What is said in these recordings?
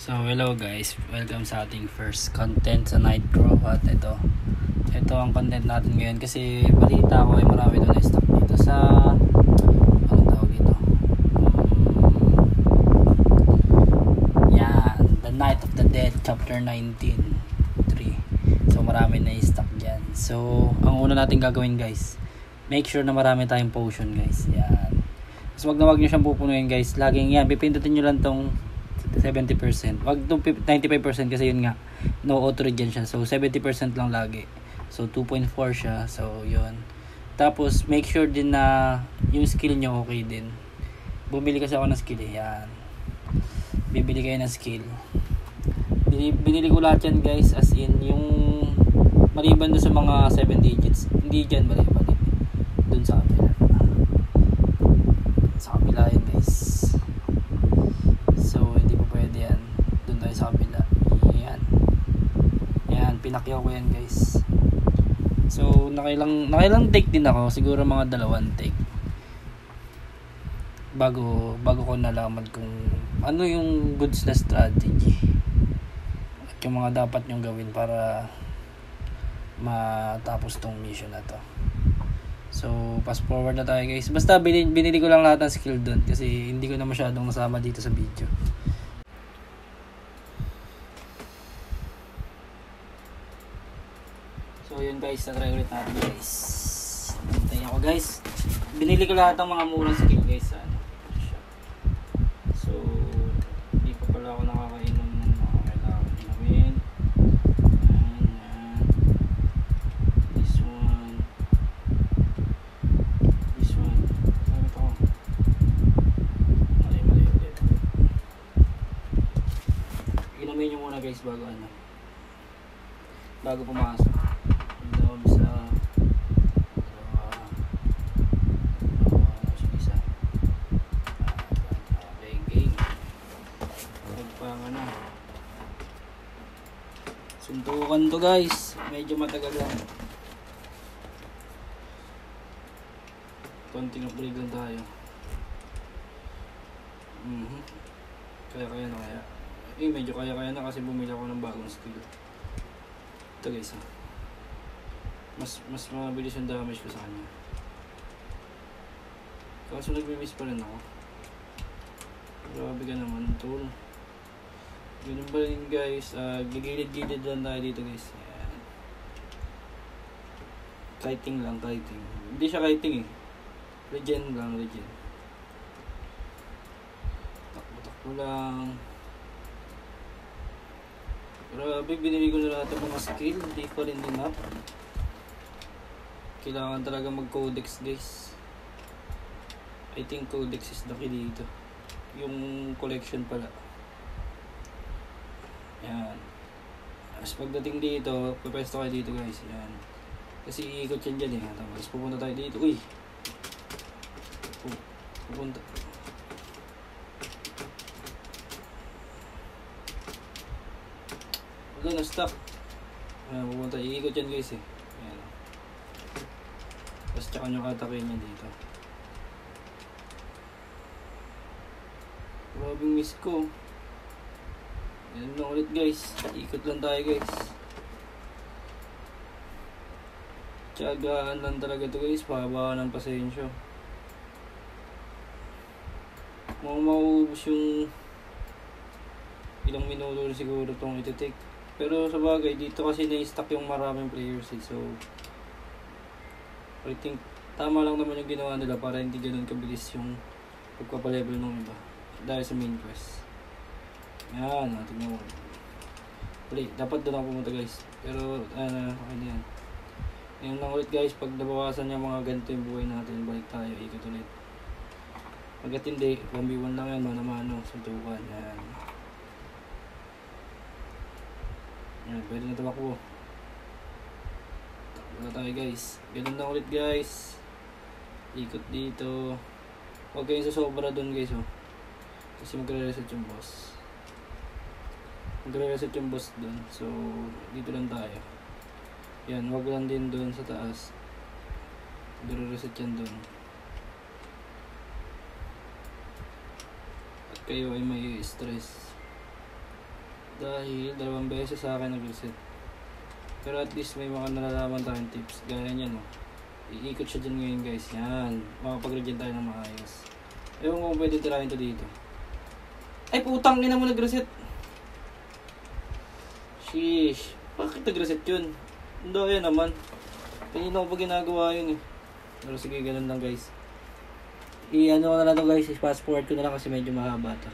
So hello guys, welcome sa ating first content sa Nitro. At ito ang content natin ngayon kasi balita ko ay marami doon na stock dito sa anong tawag dito, yan, The Night of the Dead chapter 19:3. So marami na stock dyan. So ang una natin gagawin guys, make sure na marami tayong potion guys. Yan, so wag nyo siyang pupunuin guys. Laging yan, pipindutin nyo lang tong 70%. Wag tong 95% kasi yun nga, no auto regen siya. So 70% lang lagi. So 2.4 siya. So yun. Tapos make sure din na yung skill nyo okay din. Bumili kasi ako ng skill eh. Yan. Bibili kayo ng skill. Binili ko lahat yan guys, as in yung maliban doon sa mga 7 digits. Hindi dyan mali. Doon sa kabila. Sa kabila yun guys. So hindi po pwede yan. Doon tayo sa kabila. Yan, pinakyaw ko yan guys. So nakailang take din ako, siguro mga 2 take bago ko nalaman kung ano yung goods na strategy at yung mga dapat nyong gawin para matapos tong mission na to. So fast forward na tayo guys. Basta binili ko lang lahat ng skill doon kasi hindi ko na masyadong nasama dito sa video. So yun guys, na-try ulit natin guys. Hintayin ako guys. Binili ko lahat ng mga murang skill guys sa shop. So hindi pa pala ako nakakainom ng mga kailangan inumin. Yan. This one. Ano ito? Mali ulit. Inumin nyo muna guys bago pumasok. Doon sa game nagpanga suntukan to guys, medyo matagal lang, konting upgrade lang tayo. Kaya medyo kaya na kasi bumili ako ng bagong skill. Ito guys mas mabilis yung damage ko sa kanya. Kaso nagmi-miss pa rin ako. Grabe ka naman tol. Ganun pa rin guys. Gigilid-gilid lang tayo dito guys. Ayan. Kiting lang. Hindi siya kiting eh. Regen. Takbo lang. Grabe, binili ko na lahat ng mga skill. Hindi pa rin enough. Kailangan talaga mag-codex guys. I think codex is the key dito. Yung collection pala. Yan. As pagdating dito, pwesto kayo dito guys. Yan. Kasi iikot yan dyan eh. Tapos pupunta tayo dito. Uy! Pupunta. Wala na stop. Pupunta. Iikot yan guys eh. Yan. Tapos tsaka nyo katakin niya dito. Grabing miss ko. Yan lang ulit guys. Ikot lang tayo guys. Tiyagaan lang talaga to guys. Pahaba ng pasensya. Mukhang mauubos yung ilang minuto na siguro itong iti-take. Pero sa bagay dito kasi na-stack yung maraming players eh. So I think tama lang naman yung ginawa nila para hindi ganun kabilis yung pagpapalevel ng iba dahil sa main quest. Yan, tingnan mo. Dapat doon ako pumunta guys. Pero okay na yan. Ngayon lang ulit guys, pag nabawasan niya mga ganito yung buhay natin, balik tayo, ikot ulit. Pagkat hindi, 1v1 lang yan, mano-mano, suntukan. Yan, pwede na tumakbo. Wala tayo guys. Ganun na ulit guys. Ikot dito. Huwag kayong sasobra dun guys oh. Kasi magre-reset yung boss. Magre-reset yung boss dun. So dito lang tayo. Yan, wag lang din dun sa taas. Magre-reset yan dun. At kayo ay may stress. Dahil 2 beses sa akin nag-reset. Pero at least may mga nalalaman tayong tips. Gaya niyan, no? Iikot siya dyan ngayon guys. Yan. Makapag-regen tayo ng maayos. Ewan ko kung pwede tirahin to dito. Ay putang ina mo nag-reset. Sheesh. Bakit nag-reset yun? Hindi yan naman. Kanina ko pa ginagawa yun eh. Pero sige, ganun lang guys. I-ano ko na lang to guys. Fast forward ko na lang kasi medyo mahaba to.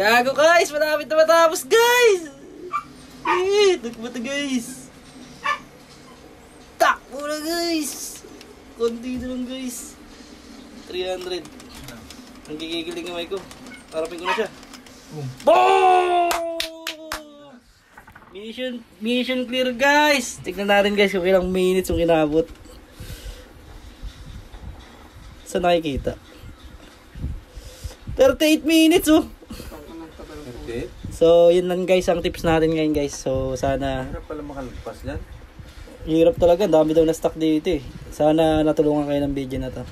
Gago guys, malapit na matapos guys. Takbo to guys. Takbo na guys. Konti na lang guys. 300. Ang gigigiling ng mic ko. Harapin ko na siya. Boom! Mission clear guys. Tignan natin guys kung ilang minutes yung inabot. Saan nakikita? 38 minutes oh. So yun lang guys ang tips natin ngayon guys. So sana hirap pala makalagpas dyan. Hirap talaga, dami daw na stock dito eh. Sana natulungan kayo ng video na to.